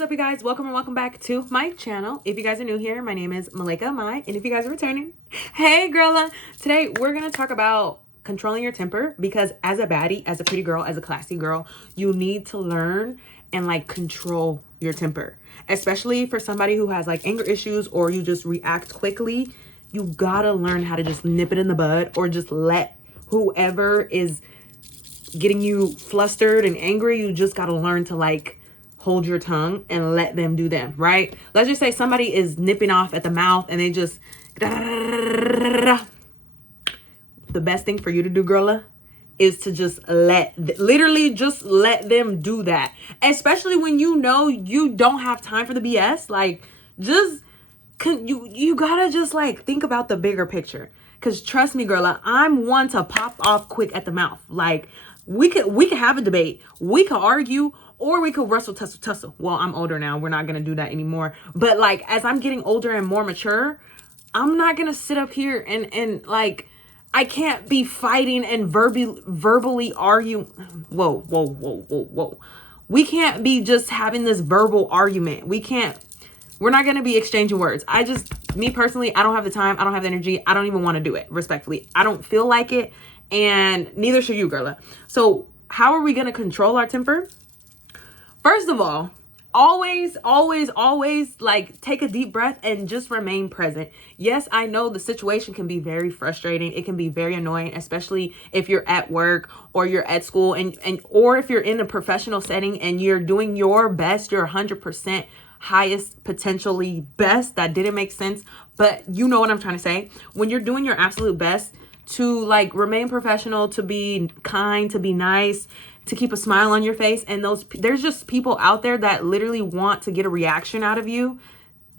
What's up, you guys? Welcome and welcome back to my channel. If you guys are new here, my name is Malika Mai, and if you guys are returning, hey girl. Today we're gonna talk about controlling your temper, because as a baddie, as a pretty girl, as a classy girl, you need to learn and like control your temper, especially for somebody who has like anger issues or you just react quickly. You gotta learn how to just nip it in the bud, or just let whoever is getting you flustered and angry, you just gotta learn to like hold your tongue and let them do them, right? Let's just say somebody is nipping off at the mouth and they just, the best thing for you to do, girl, is to just literally just let them do that. Especially when you know you don't have time for the BS. Like, just, you gotta just like think about the bigger picture. Cause trust me, girl, I'm one to pop off quick at the mouth. Like, we could have a debate, we could argue, or we could wrestle, tussle. Well, I'm older now. We're not going to do that anymore. But like, as I'm getting older and more mature, I'm not going to sit up here and like, I can't be fighting and verbally argue. Whoa. We can't be just having this verbal argument. We're not going to be exchanging words. Me personally, I don't have the time. I don't have the energy. I don't even want to do it, respectfully. I don't feel like it. And neither should you, girl. So how are we going to control our temper? First of all, always, like, take a deep breath and just remain present. Yes, I know the situation can be very frustrating. It can be very annoying, especially if you're at work or you're at school or if you're in a professional setting and you're doing your best, your 100% highest potentially best. That didn't make sense, but you know what I'm trying to say. When you're doing your absolute best to like remain professional, to be kind, to be nice, to keep a smile on your face, and there's just people out there that literally want to get a reaction out of you.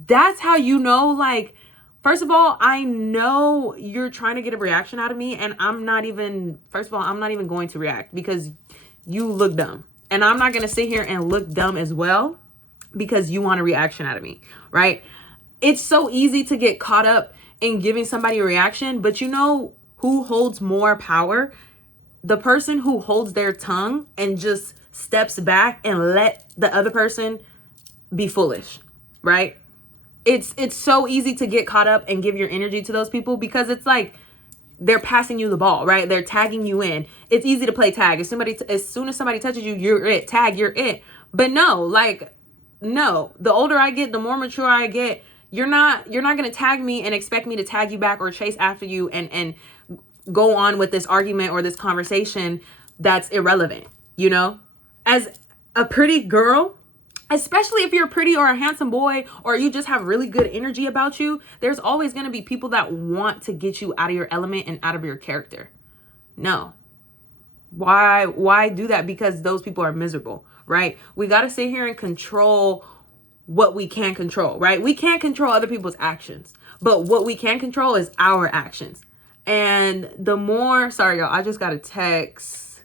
That's how you know, like, first of all, I know you're trying to get a reaction out of me, and I'm not even going to react because you look dumb. And I'm not going to sit here and look dumb as well because you want a reaction out of me, right? It's so easy to get caught up in giving somebody a reaction, but you know who holds more power? The person who holds their tongue and just steps back and let the other person be foolish, right? It's so easy to get caught up and give your energy to those people because it's like they're passing you the ball, right? They're tagging you in. It's easy to play tag. As soon as somebody touches you, you're it. Tag, you're it. But no, the older I get, the more mature I get, you're not going to tag me and expect me to tag you back or chase after you and go on with this argument or this conversation that's irrelevant, you know? As a pretty girl, especially if you're pretty or a handsome boy, or you just have really good energy about you, there's always going to be people that want to get you out of your element and out of your character. No. Why do that? Because those people are miserable, right? We got to sit here and control what we can control, right? We can't control other people's actions, but what we can control is our actions. And sorry, y'all, I just got a text.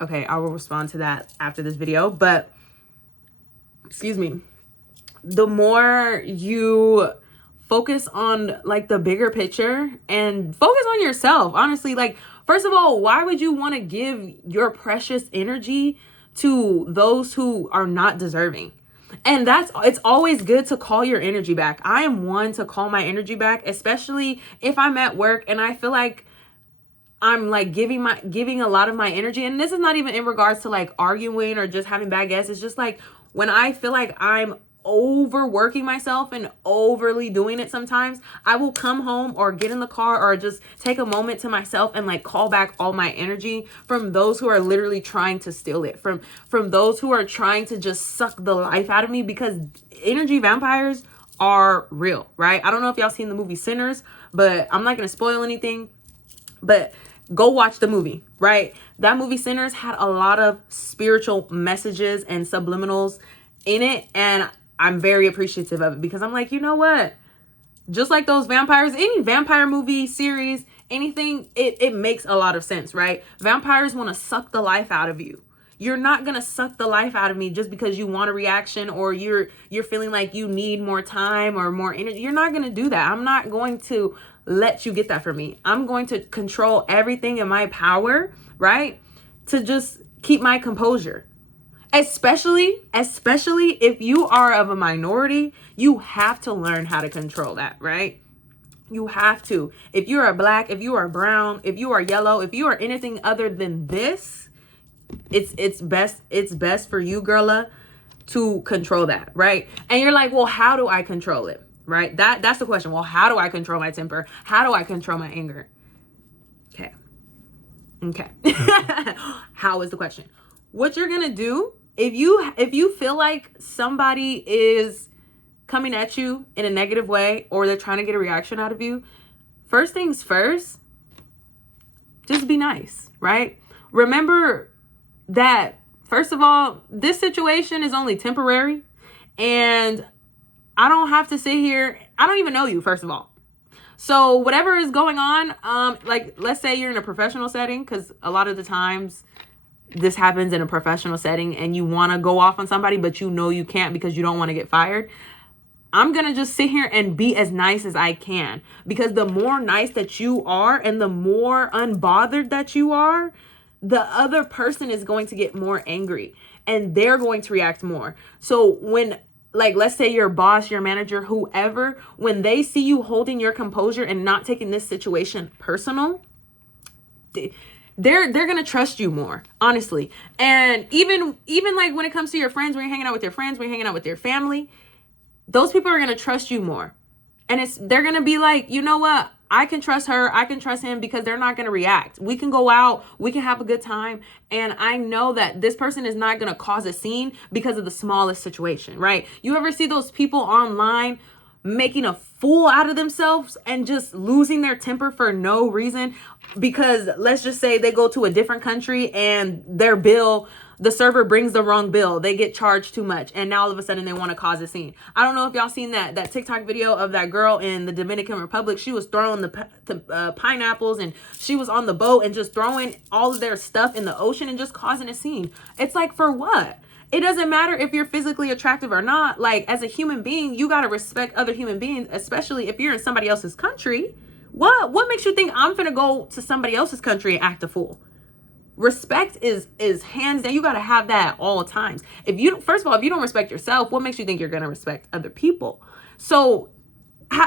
Okay, I will respond to that after this video, but excuse me. The more you focus on like the bigger picture and focus on yourself, honestly, like, first of all, why would you want to give your precious energy to those who are not deserving? And it's always good to call your energy back. I am one to call my energy back, especially if I'm at work and I feel like I'm like giving a lot of my energy. And this is not even in regards to like arguing or just having bad guests. It's just like when I feel like I'm overworking myself and overly doing it sometimes, I will come home or get in the car or just take a moment to myself and like call back all my energy from those who are literally trying to steal it, from those who are trying to just suck the life out of me, because energy vampires are real, right? I don't know if y'all seen the movie Sinners, but I'm not going to spoil anything, but go watch the movie, right? That movie Sinners had a lot of spiritual messages and subliminals in it, and I'm very appreciative of it because I'm like, you know what? Just like those vampires, any vampire movie, series, anything, it makes a lot of sense, right? Vampires want to suck the life out of you. You're not going to suck the life out of me just because you want a reaction or you're feeling like you need more time or more energy. You're not going to do that. I'm not going to let you get that from me. I'm going to control everything in my power, right? To just keep my composure. Especially if you are of a minority, you have to learn how to control that, right? You have to. If you are black, if you are brown, if you are yellow, if you are anything other than this, it's best for you, girla, to control that, right? And you're like, well, how do I control it? Right? That's the question. Well, how do I control my temper? How do I control my anger? Okay. How is the question? What you're gonna do if you feel like somebody is coming at you in a negative way, or they're trying to get a reaction out of you, first things first, just be nice, right? Remember that, first of all, this situation is only temporary, and I don't have to sit here. I don't even know you, first of all. So whatever is going on, like, let's say you're in a professional setting, because a lot of the times this happens in a professional setting, and you want to go off on somebody, but you know you can't because you don't want to get fired. I'm going to just sit here and be as nice as I can, because the more nice that you are and the more unbothered that you are, the other person is going to get more angry and they're going to react more. So when, like, let's say your boss, your manager, whoever, when they see you holding your composure and not taking this situation personal, they're going to trust you more, honestly. And even like when it comes to your friends, when you're hanging out with your friends, when you're hanging out with your family, those people are going to trust you more. And they're going to be like, you know what? I can trust her. I can trust him, because they're not going to react. We can go out. We can have a good time. And I know that this person is not going to cause a scene because of the smallest situation, right? You ever see those people online making a fool out of themselves and just losing their temper for no reason? Because let's just say they go to a different country and their bill, the server brings the wrong bill. They get charged too much. And now all of a sudden they want to cause a scene. I don't know if y'all seen that TikTok video of that girl in the Dominican Republic. She was throwing the pineapples, and she was on the boat and just throwing all of their stuff in the ocean and just causing a scene. It's like, for what? It doesn't matter if you're physically attractive or not. Like, as a human being, you got to respect other human beings, especially if you're in somebody else's country. What makes you think I'm finna go to somebody else's country and act a fool? Respect is hands down. You got to have that at all times. First of all, if you don't respect yourself, what makes you think you're going to respect other people? So,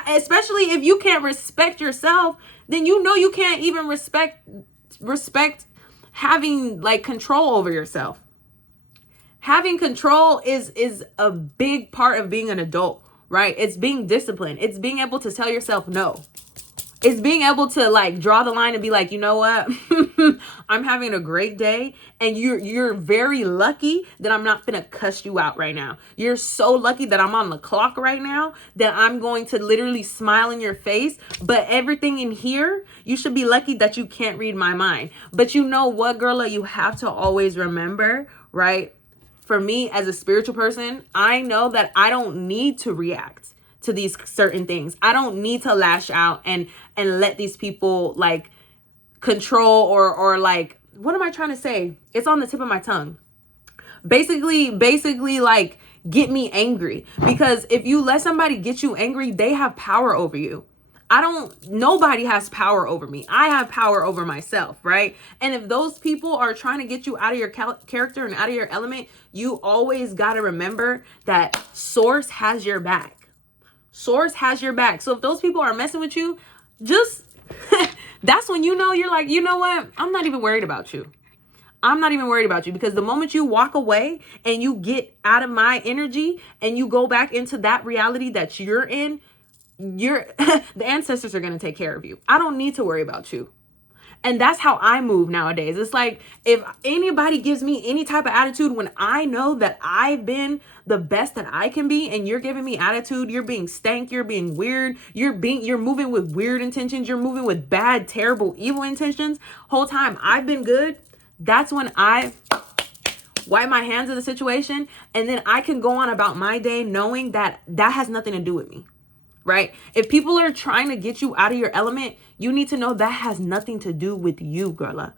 especially if you can't respect yourself, then you know you can't even respect having, like, control over yourself. Having control is a big part of being an adult, right? It's being disciplined. It's being able to tell yourself no. It's being able to, like, draw the line and be like, you know what? I'm having a great day, and you're very lucky that I'm not gonna cuss you out right now. You're so lucky that I'm on the clock right now that I'm going to literally smile in your face. But everything in here, you should be lucky that you can't read my mind. But you know what, girl? You have to always remember, right? For me, as a spiritual person, I know that I don't need to react to these certain things. I don't need to lash out and let these people, like, control or like, what am I trying to say? It's on the tip of my tongue. Basically, like, get me angry. Because if you let somebody get you angry, they have power over you. Nobody has power over me. I have power over myself, right? And if those people are trying to get you out of your character and out of your element, you always got to remember that Source has your back. Source has your back. So if those people are messing with you, just that's when you know, you're like, you know what? I'm not even worried about you. I'm not even worried about you, because the moment you walk away and you get out of my energy and you go back into that reality that you're in, the ancestors are going to take care of you. I don't need to worry about you. And that's how I move nowadays. It's like, if anybody gives me any type of attitude when I know that I've been the best that I can be, and you're giving me attitude, you're being stank, you're being weird, you're moving with weird intentions, you're moving with bad, terrible, evil intentions, whole time I've been good, that's when I wipe my hands of the situation, and then I can go on about my day knowing that that has nothing to do with me. Right? If people are trying to get you out of your element, you need to know that has nothing to do with you, girl.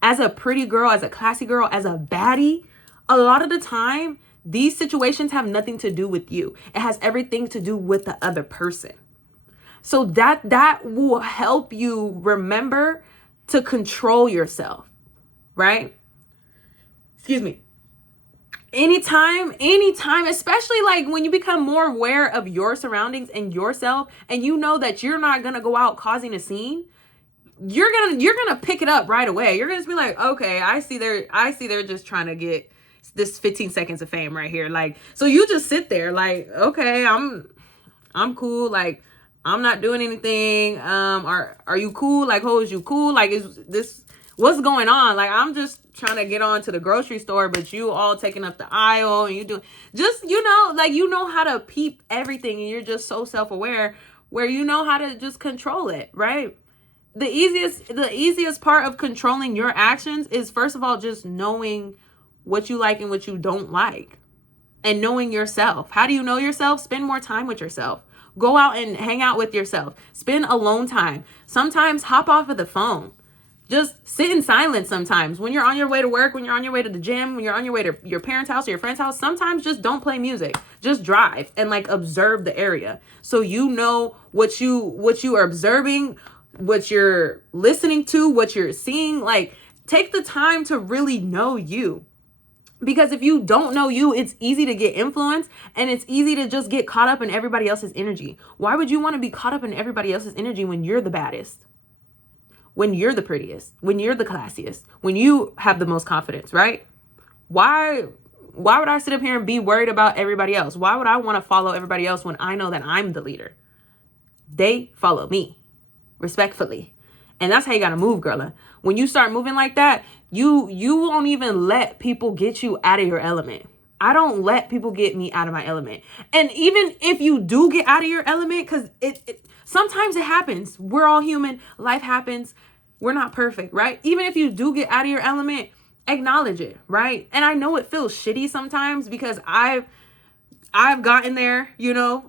As a pretty girl, as a classy girl, as a baddie, a lot of the time, these situations have nothing to do with you. It has everything to do with the other person. So that will help you remember to control yourself, right? Excuse me. Anytime, especially like when you become more aware of your surroundings and yourself, and you know that you're not gonna go out causing a scene, you're gonna pick it up right away. You're gonna just be like, okay, I see they're just trying to get this 15 seconds of fame right here. Like, so you just sit there like, okay, I'm cool. Like, I'm not doing anything. Are you cool? Like, is you cool? Like, is this, what's going on? Like, I'm just trying to get on to the grocery store, but you all taking up the aisle, and you do just, like, you know how to peep everything, and you're just so self-aware where you know how to just control it, right? The easiest part of controlling your actions is, first of all, just knowing what you like and what you don't like, and knowing yourself. How do you know yourself? Spend more time with yourself. Go out and hang out with yourself. Spend alone time. Sometimes hop off of the phone. Just sit in silence sometimes. When you're on your way to work, when you're on your way to the gym, when you're on your way to your parents' house or your friend's house, sometimes just don't play music. Just drive and like observe the area. So you know what you are observing, what you're listening to, what you're seeing. Like, take the time to really know you. Because if you don't know you, it's easy to get influenced, and it's easy to just get caught up in everybody else's energy. Why would you want to be caught up in everybody else's energy when you're the baddest? When you're the prettiest, when you're the classiest, when you have the most confidence, right? Why would I sit up here and be worried about everybody else? Why would I want to follow everybody else when I know that I'm the leader? They follow me respectfully. And that's how you got to move, girl. When you start moving like that, you won't even let people get you out of your element. I don't let people get me out of my element. And even if you do get out of your element, because sometimes it happens. We're all human. Life happens. We're not perfect, right? Even if you do get out of your element, acknowledge it, right? And I know it feels shitty sometimes because I've gotten there,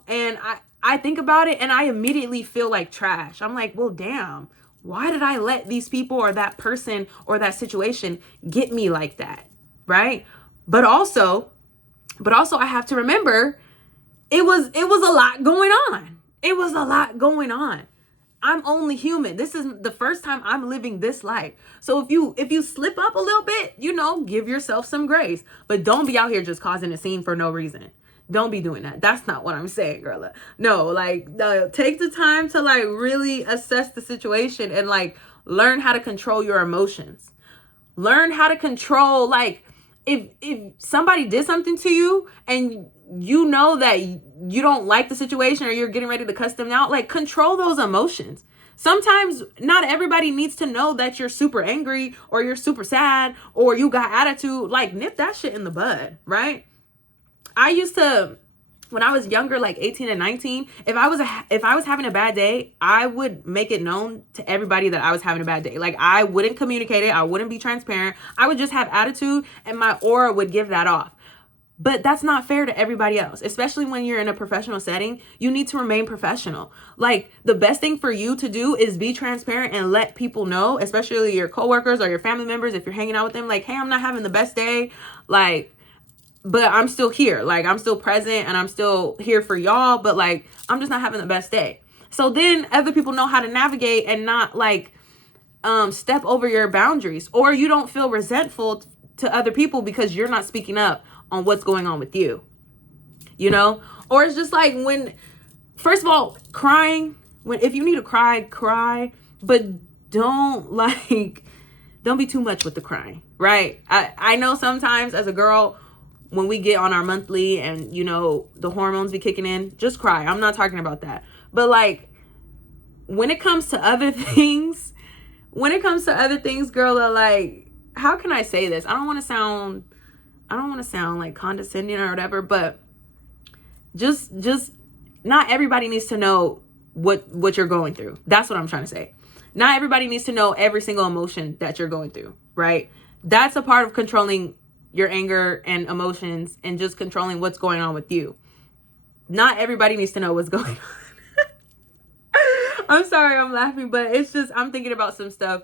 and I think about it and I immediately feel like trash. I'm like, well, damn, why did I let these people or that person or that situation get me like that, right? But also I have to remember it was a lot going on. It was a lot going on. I'm only human. This is the first time I'm living this life. So if you slip up a little bit, give yourself some grace. But don't be out here just causing a scene for no reason. Don't be doing that. That's not what I'm saying, girl. No, take the time to really assess the situation and learn how to control your emotions. Learn how to control, if somebody did something to you and you know that you don't like the situation or you're getting ready to cuss them out, control those emotions. Sometimes not everybody needs to know that you're super angry or you're super sad or you got attitude. Nip that shit in the bud, right? I used to, when I was younger, 18 and 19, if I was having a bad day, I would make it known to everybody that I was having a bad day. I wouldn't communicate it. I wouldn't be transparent. I would just have attitude and my aura would give that off. But that's not fair to everybody else, especially when you're in a professional setting. You need to remain professional. The best thing for you to do is be transparent and let people know, especially your coworkers or your family members, if you're hanging out with them, hey, I'm not having the best day. But I'm still here. I'm still present and I'm still here for y'all. But I'm just not having the best day. So then other people know how to navigate and not step over your boundaries, or you don't feel resentful to other people because you're not speaking up on what's going on with you, or it's just when, first of all, crying, if you need to cry, but don't be too much with the crying, right? I know sometimes as a girl, when we get on our monthly and, the hormones be kicking in, just cry. I'm not talking about that. But when it comes to other things, girl, how can I say this? I don't want to sound condescending or whatever, but just not everybody needs to know what you're going through. That's what I'm trying to say. Not everybody needs to know every single emotion that you're going through, right? That's a part of controlling your anger and emotions and just controlling what's going on with you. Not everybody needs to know what's going on. I'm sorry I'm laughing, but it's just, I'm thinking about some stuff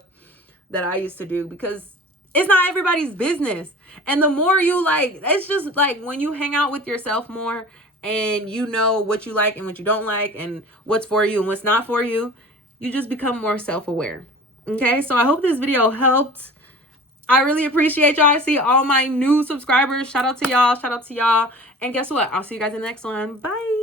that I used to do because it's not everybody's business. And the more you it's just when you hang out with yourself more and you know what you like and what you don't like and what's for you and what's not for you, you just become more self-aware. Okay, so I hope this video helped. I really appreciate y'all. I see all my new subscribers. Shout out to y'all. Shout out to y'all. And guess what? I'll see you guys in the next one. Bye.